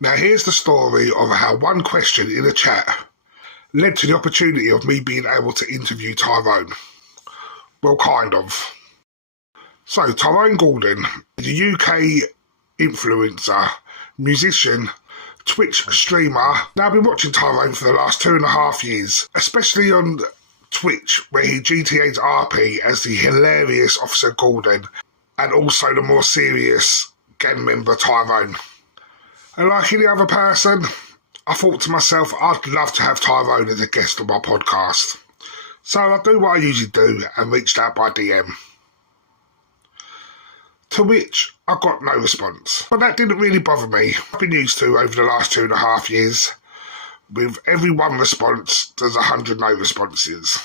Now here's the story of how one question in a chat led to the opportunity of me being able to interview Tyrone. Well, kind of. So, Tyrone Gordon is a UK influencer, musician, Twitch streamer. Now, I've been watching Tyrone for the last 2.5 years, especially on Twitch, where he GTA's RP as the hilarious Officer Gordon and also the more serious gang member Tyrone. And like any other person, I thought to myself, I'd love to have Tyrone as a guest on my podcast. So I do what I usually do and reached out by DM. To which I got no response. But that didn't really bother me. I've been used to over the last 2.5 years. With every one response, there's 100 no responses.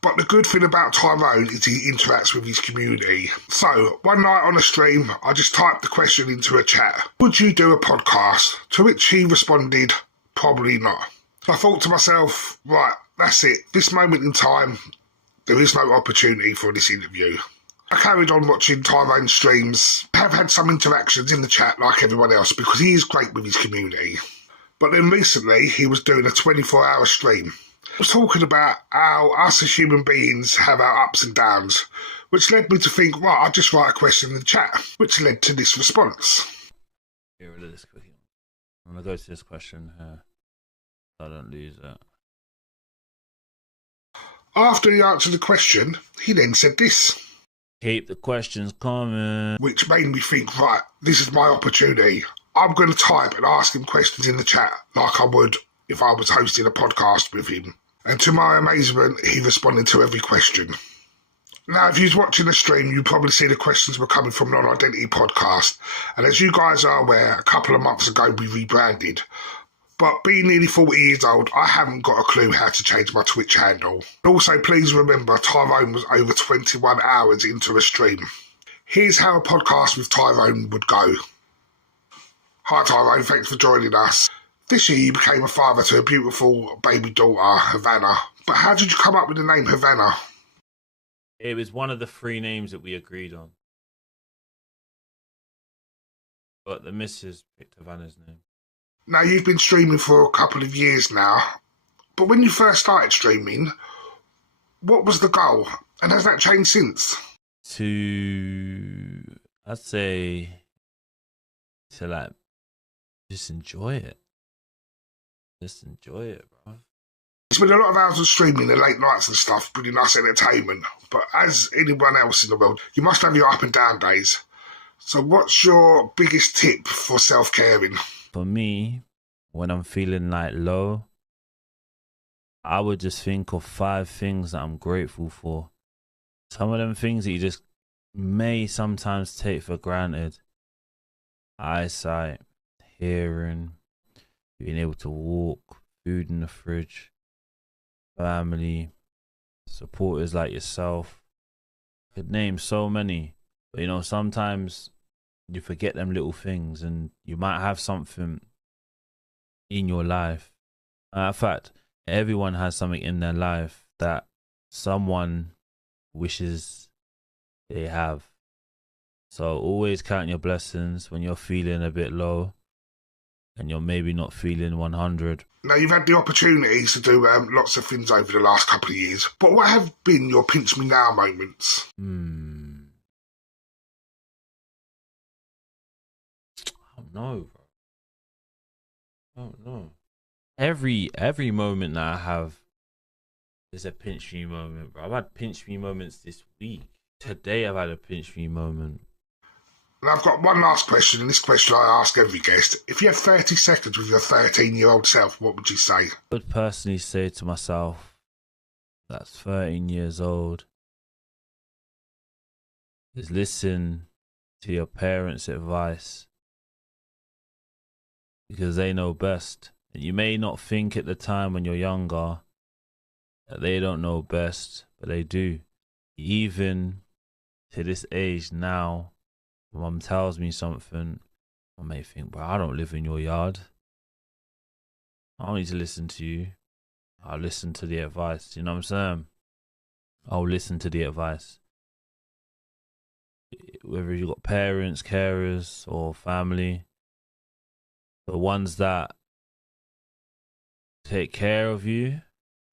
But the good thing about Tyrone is he interacts with his community. So, one night on a stream, I just typed the question into a chat. Would you do a podcast? To which he responded, probably not. I thought to myself, right, that's it. This moment in time, there is no opportunity for this interview. I carried on watching Tyrone's streams. I have had some interactions in the chat like everyone else because he is great with his community. But then recently, he was doing a 24-hour stream. He was talking about how us as human beings have our ups and downs, which led me to think, right, I'll just write a question in the chat, which led to this response. Get rid of this quickly. I'm going to go to this question here so I don't lose it. After he answered the question, he then said this. Keep the questions coming. Which made me think, right, this is my opportunity. I'm going to type and ask him questions in the chat like I would if I was hosting a podcast with him. And to my amazement, he responded to every question. Now, if you was watching the stream, you probably see the questions were coming from Non-Identity Podcast. And as you guys are aware, a couple of months ago we rebranded. But being nearly 40 years old, I haven't got a clue how to change my Twitch handle. Also, please remember, Tyrone was over 21 hours into a stream. Here's how a podcast with Tyrone would go. Hi Tyrone, thanks for joining us. This year you became a father to a beautiful baby daughter, Havana. But how did you come up with the name Havana? It was one of the 3 names that we agreed on. But the missus picked Havana's name. Now, you've been streaming for a couple of years now, but when you first started streaming, what was the goal? And has that changed since? I'd say, to like, just enjoy it. Just enjoy it, bro. It's been a lot of hours of streaming and late nights and stuff, pretty nice entertainment, but as anyone else in the world, you must have your up and down days. So what's your biggest tip for self-caring? For me, when I'm feeling like low, I would just think of 5 things that I'm grateful for. Some of them things that you just may sometimes take for granted. Eyesight, hearing, being able to walk, food in the fridge, family, supporters like yourself. I could name so many, but sometimes you forget them little things, and you might have something in your life. In fact, everyone has something in their life that someone wishes they have. So always count your blessings when you're feeling a bit low and you're maybe not feeling 100. Now, you've had the opportunities to do lots of things over the last couple of years, but what have been your pinch me now moments? No, bro. I don't know. Every moment that I have is a pinch me moment, bro. I've had pinch me moments this week. Today I've had a pinch me moment. And I've got one last question, and this question I ask every guest. If you had 30 seconds with your 13-year-old self, what would you say? I would personally say to myself, that's 13 years old, is listen to your parents' advice. Because they know best. And you may not think at the time when you're younger that they don't know best, but they do. Even to this age now, when mum tells me something, I may think, bro, I don't live in your yard. I don't need to listen to you. I'll listen to the advice. You know what I'm saying? I'll listen to the advice. Whether you've got parents, carers, or family, The ones that take care of you,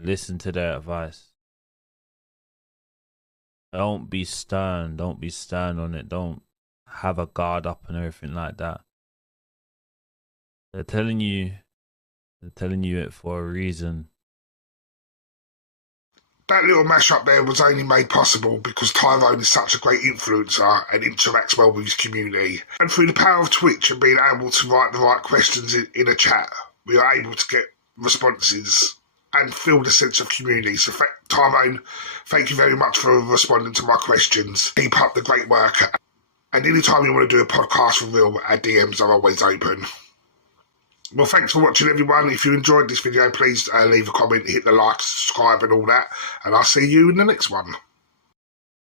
listen to their advice. Don't be stern. Don't be stern on it. Don't have a guard up and everything like that. They're telling you it for a reason. That little mash-up there was only made possible because Tyrone is such a great influencer and interacts well with his community. And through the power of Twitch and being able to write the right questions in a chat, we are able to get responses and feel the sense of community. So Tyrone, thank you very much for responding to my questions. Keep up the great work. And anytime you want to do a podcast for real, our DMs are always open. Well, thanks for watching, everyone. If you enjoyed this video, please leave a comment, hit the like, subscribe and all that. And I'll see you in the next one.